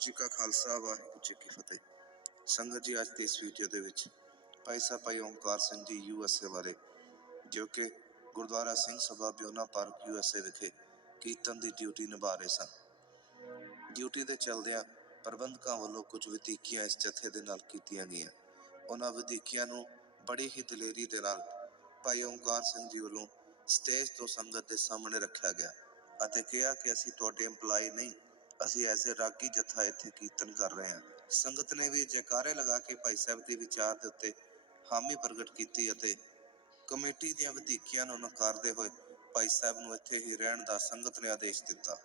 ਜੀ ਕਾ ਖਾਲਸਾ, ਵਾਹਿਗੁਰੂ ਜੀ ਕੀ ਫਤਿਹ। ਸੰਗਤ ਜੀ, ਅੱਜ ਦੀ ਇਸ ਵੀਡੀਓ ਦੇ ਵਿੱਚ ਭਾਈ ਸਾਹਿਬ, ਭਾਈ ਓਮਕਾਰ ਸਿੰਘ ਜੀ ਯੂ ਐਸ ਏ ਬਾਰੇ, ਜੋ ਕਿ Gurdwara Singh Sabha Buena Park U S A ਵਿਖੇ ਕੀਰਤਨ ਦੀ ਡਿਊਟੀ ਨਿਭਾ ਰਹੇ ਸਨ। ਡਿਊਟੀ ਦੇ ਚਲਦਿਆਂ ਪ੍ਰਬੰਧਕਾਂ ਵੱਲੋਂ ਕੁਝ ਵਿਧੀਕੀਆਂ ਇਸ ਜਥੇ ਦੇ ਨਾਲ ਕੀਤੀਆਂ ਗਈਆਂ। ਉਹਨਾਂ ਵਿਧੀਕੀਆਂ ਨੂੰ ਬੜੀ ਹੀ ਦਲੇਰੀ ਦੇ ਨਾਲ ਭਾਈ ਓਮਕਾਰ ਸਿੰਘ ਜੀ ਵੱਲੋਂ ਸਟੇਜ ਤੋਂ ਸੰਗਤ ਦੇ ਸਾਹਮਣੇ ਰੱਖਿਆ ਗਿਆ ਅਤੇ ਕਿਹਾ ਕਿ ਅਸੀਂ ਤੁਹਾਡੇ EMPLOYE ਨਹੀਂ ਅਸੀਂ ਐਸੇ ਰਾਗੀ ਜਥਾ ਇੱਥੇ ਕੀਰਤਨ ਕਰ ਰਹੇ ਹਾਂ। ਸੰਗਤ ਨੇ ਵੀ ਜੈਕਾਰੇ ਲਗਾ ਕੇ ਭਾਈ ਸਾਹਿਬ ਦੇ ਵਿਚਾਰ ਦੇ ਉੱਤੇ ਹਾਮੀ ਪ੍ਰਗਟ ਕੀਤੀ ਅਤੇ ਕਮੇਟੀ ਦੀਆਂ ਵਧੀਕੀਆਂ ਨੂੰ ਨਕਾਰਦੇ ਹੋਏ ਭਾਈ ਸਾਹਿਬ ਨੂੰ ਇੱਥੇ ਹੀ ਰਹਿਣ ਦਾ ਸੰਗਤ ਨੇ ਆਦੇਸ਼ ਦਿੱਤਾ।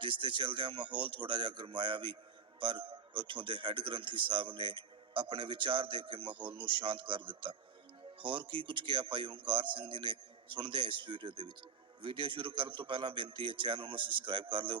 ਜਿਸ ਤੇ ਚਲਦਿਆਂ ਮਾਹੌਲ ਥੋੜਾ ਜਿਹਾ ਗਰਮਾਇਆ ਵੀ, ਪਰ ਉੱਥੋਂ ਦੇ ਹੈੱਡ ਗ੍ਰੰਥੀ ਸਾਹਿਬ ਨੇ ਆਪਣੇ ਵਿਚਾਰ ਦੇ ਕੇ ਮਾਹੌਲ ਨੂੰ ਸ਼ਾਂਤ ਕਰ ਦਿੱਤਾ। ਹੋਰ ਕੀ ਕੁਝ ਕਿਹਾ ਭਾਈ ਓਮਕਾਰ ਸਿੰਘ ਜੀ ਨੇ ਸੁਣਦੇ ਇਸ ਵੀਡੀਓ ਦੇ ਵਿੱਚ। ਵੀਡੀਓ ਸ਼ੁਰੂ ਕਰਨ ਤੋਂ ਪਹਿਲਾਂ ਬੇਨਤੀ ਹੈ, ਚੈਨਲ ਨੂੰ ਸਬਸਕ੍ਰਾਈਬ ਕਰ ਲਿਓ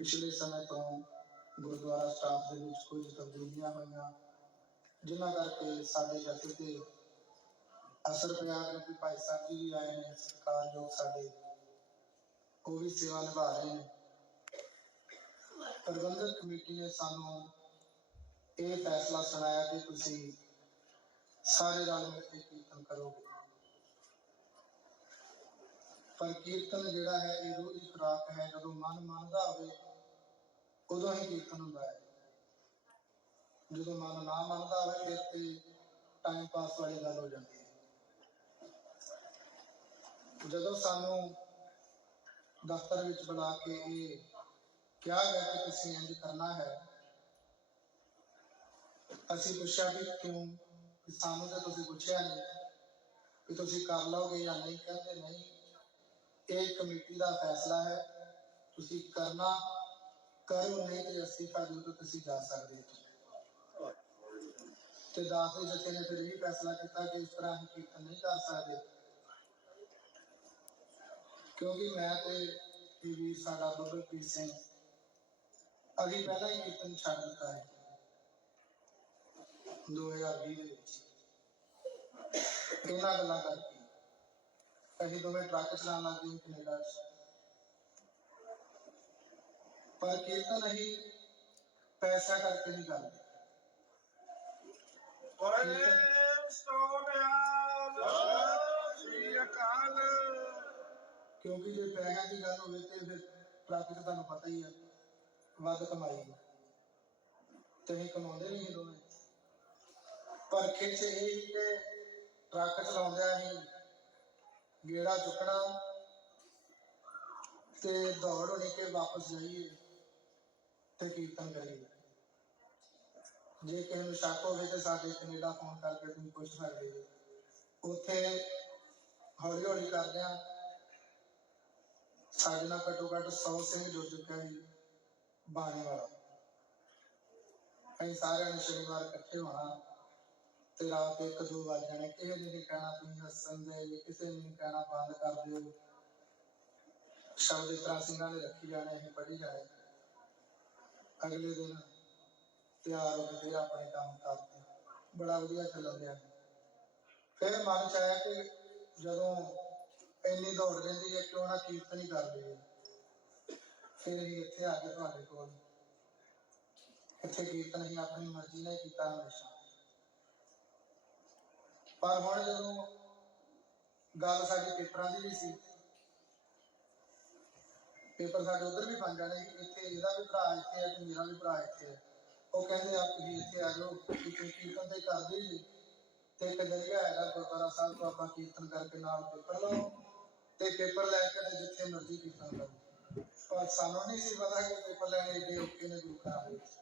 ਪਿਛਲੇ ਸਮੇਂ ਤੋਂ ਗੁਰਦੁਆਰਾ ਸਟਾਫ ਦੇ ਵਿੱਚ ਕੁਝ ਤਬਦੀਲੀਆਂ ਹੋਈਆਂ, ਜਿਨ੍ਹਾਂ ਕਰਕੇ ਸਾਡੇ ਜਥੇ ਤੇ ਅਸਰ ਪਿਆ ਕਿਉਂਕਿ ਭਾਈ ਸਾਹਿਬ ਜੀ ਵੀ ਆਏ ਨੇ ਸਤਿਕਾਰਯੋਗ ਸਾਡੇ, ਉਹ ਵੀ ਸੇਵਾ ਨਿਭਾ ਰਹੇ ਨੇ। ਪ੍ਰਬੰਧਕ ਕਮੇਟੀ ਨੇ ਸਾਨੂੰ ਇਹ ਫੈਸਲਾ ਸੁਣਾਇਆ ਕਿ ਤੁਸੀਂ ਸਾਰੇ ਰਲ ਮਿਲ ਕੇ ਕੀਰਤਨ ਕਰੋਗੇ। ਪਰ ਕੀਰਤਨ ਜਿਹੜਾ ਹੈ ਇਹ ਰੋਜ਼ ਦੀ ਖੁਰਾਕ ਹੈ ਜਦੋਂ ਮਨ ਮੰਨਦਾ ਹੋਵੇ ਉਦੋਂ ਹੀ ਕੀਰਤਨ ਹੁੰਦਾ ਹੈ ਜਦੋਂ ਮਨ ਨਾ ਮੰਨਦਾ ਹੋਵੇ ਫਿਰ ਤੇ ਟਾਈਮ ਪਾਸ ਵਾਲੀ ਗੱਲ ਹੋ ਜਾਂਦੀ ਹੈ ਜਦੋਂ ਸਾਨੂੰ ਦਫ਼ਤਰ ਵਿੱਚ ਬੁਲਾ ਕੇ ਇਹ ਕਿਹਾ ਗਿਆ ਕਿ ਤੁਸੀਂ ਇੰਜ ਕਰਨਾ ਹੈ ਅਸੀਂ ਪੁੱਛਿਆ ਵੀ ਕਿਉਂ ਕਿ ਸਾਨੂੰ ਤਾਂ ਤੁਸੀਂ ਪੁੱਛਿਆ ਨਹੀਂ ਕਿ ਤੁਸੀਂ ਕਰ ਲਓਗੇ ਜਾਂ ਨਹੀਂ ਕਹਿੰਦੇ ਨਹੀਂ ਇਹ ਕਮੇਟੀ ਦਾ ਫੈਸਲਾ ਹੈ ਤੁਸੀਂ ਕਰਨਾ ਕਰੋ ਨਹੀਂ ਤੇ ਅਸਤੀਫਾ ਦਿਓ ਤਾਂ ਤੁਸੀਂ ਜਾ ਸਕਦੇ ਹੋ ਤੇ ਦਾਸ ਦੇ ਜਥੇ ਨੇ ਫਿਰ ਇਹ ਫੈਸਲਾ ਕੀਤਾ ਕਿ ਇਸ ਤਰ੍ਹਾਂ ਅਸੀਂ ਕੀਰਤਨ ਨਹੀਂ ਕਰ ਸਕਦੇ ਕਿਉਂਕਿ ਮੈਂ ਤੇ ਇਹ ਵੀਰ ਸਾਡਾ ਬੱਬਲਪ੍ਰੀਤ ਸਿੰਘ ਅਗੀ ਪਹਿਲਾਂ ਹੀ ਕੀਰਤਨ ਛੱਡ ਦਿੱਤਾ ਹੈ 2020 ਦੇ ਵਿੱਚ ਇਹਨਾਂ ਗੱਲਾਂ ਕਰਕੇ ਅਸੀਂ ਦੋਵੇਂ ਟਰੱਕ ਚਲਾਉਣ ਲੱਗ ਗਏ ਕੈਨੇਡਾ 'ਚ ਪਰ ਕੀਰਤਨ ਅਸੀਂ ਪੈਸਾ ਕਰਕੇ ਨਹੀਂ ਕਰਦੇ ਪਰਮ ਸੋਨਿਆਲ ਸ੍ਰੀ ਅਕਾਲ ਕਿਉਂਕਿ ਜੇ ਪੈਸਿਆਂ ਦੀ ਗੱਲ ਹੋਵੇ ਤੇ ਫਿਰ ਟਰੱਕ 'ਚ ਤੁਹਾਨੂੰ ਪਤਾ ਹੀ ਆ ਵੱਧ ਕਮਾਈ ਹੈ ਤੇ ਅਸੀਂ ਕਮਾਉਂਦੇ ਨਹੀਂ ਸੀ ਦੋਵੇਂ ਪਰ ਖਿੱਚ ਇਹ ਸੀ ਕਿ ਟਰੱਕ ਚਲਾਉਂਦਿਆਂ ਅਸੀਂ ਗੇੜਾ ਚੁੱਕਣਾ ਤੇ ਦੌੜ ਹੋਣੀ ਕਿ ਵਾਪਸ ਜਾਈਏ ਤੇ ਕੀਰਤਨ ਕਰੀਏ। ਜੇ ਕਿਸੇ ਨੂੰ ਸ਼ੱਕ ਹੋਵੇ ਤੇ ਸਾਡੇ ਕੈਨੇਡਾ ਫੋਨ ਕਰਕੇ ਤੁਸੀਂ ਪੁੱਛ ਸਕਦੇ ਹੋ। ਉੱਥੇ ਹੌਲੀ ਹੌਲੀ ਕਰਦਿਆਂ ਸਾਡੇ ਨਾਲ ਘੱਟੋ ਘੱਟ 100 ਸਿੰਘ ਜੁੜ ਚੁੱਕਿਆ ਹੈ ਬਾਣੀ ਵਾਲਾ ਅਸੀਂ ਸਾਰਿਆਂ ਨੇ ਸ਼ਨੀਵਾਰ ਇਕੱਠੇ ਹੋਣਾ। ਤੇ ਰਾਤ ਵੱਜ ਜਾਣੇ ਕਿਸੇ ਨੇ ਨਹੀਂ ਕਹਿਣਾ ਤੁਸੀਂ ਹੱਸਣ ਦੇ ਕਿਸੇ ਨੇ ਨਹੀਂ ਕਹਿਣਾ, ਬੰਦ ਕਰ ਦਿਓ। ਸ਼ਬਦ ਇਸ ਸਿੰਘਾਂ ਨੇ ਰੱਖੀ ਜਾਣੇ ਅਸੀਂ ਪੜ੍ਹੀ ਜਾਣੇ ਅਗਲੇ ਦਿਨ ਤਿਆਰ ਹੋ ਕੇ ਫਿਰ ਆਪਣੇ ਕੰਮ ਕਰਦੇ। ਬੜਾ ਵਧੀਆ ਚੱਲ ਰਿਹਾ ਫਿਰ ਮਨ ਚ ਆਇਆ ਕਿ ਜਦੋਂ ਇੰਨੀ ਦੌੜ ਰਹਿੰਦੀ ਹੈ ਕਿਉਂ ਨਾ ਕੀਰਤਨ ਹੀ ਕਰਦੇ ਫਿਰ ਅਸੀਂ ਇੱਥੇ ਆ ਕੇ ਤੁਹਾਡੇ ਕੋਲ। ਇੱਥੇ ਕੀਰਤਨ ਹੀ ਆਪਣੀ ਮਰਜ਼ੀ ਨਾਲ ਹੀ ਕੀਤਾ ਹਮੇਸ਼ਾ। ਪਰ ਹੁਣ ਜਦੋਂ ਗੱਲ ਸਾਡੀ ਪੇਪਰਾਂ ਦੀ ਵੀ ਸੀ, ਪੇਪਰ ਸਾਡੇ ਉਧਰ ਵੀ ਬਣ ਜਾਣੇ ਸੀ, ਇੱਥੇ ਇਹਦਾ ਵੀ ਭਰਾ ਇੱਥੇ ਹੈ ਤੇ ਮੇਰਾ ਵੀ ਭਰਾ ਇੱਥੇ ਹੈ ਉਹ ਕਹਿੰਦੇ ਆ, ਤੁਸੀਂ ਇੱਥੇ ਆ ਜਾਓ, ਤੁਸੀਂ ਕੀਰਤਨ ਤੇ ਕਰਦੇ ਜੀ ਤੇ ਇੱਕ ਜਰੀਆ ਹੈਗਾ ਗੁਰਦੁਆਰਾ ਸਾਹਿਬ ਤੋਂ ਆਪਾਂ ਕੀਰਤਨ ਕਰਕੇ ਨਾਲ ਪੇਪਰ ਲਓ ਤੇ ਪੇਪਰ ਲੈ ਕੇ ਤੇ ਜਿੱਥੇ ਮਰਜ਼ੀ ਕੀਰਤਨ ਕਰੋ। ਪਰ ਸਾਨੂੰ ਨਹੀਂ ਸੀ ਪਤਾ ਕਿ ਪੇਪਰ ਲੈਣੇ ਏਡੇ ਔਖੇ ਨੇ ਗੁਰੂ ਘਰਾਂ ਵਿੱਚ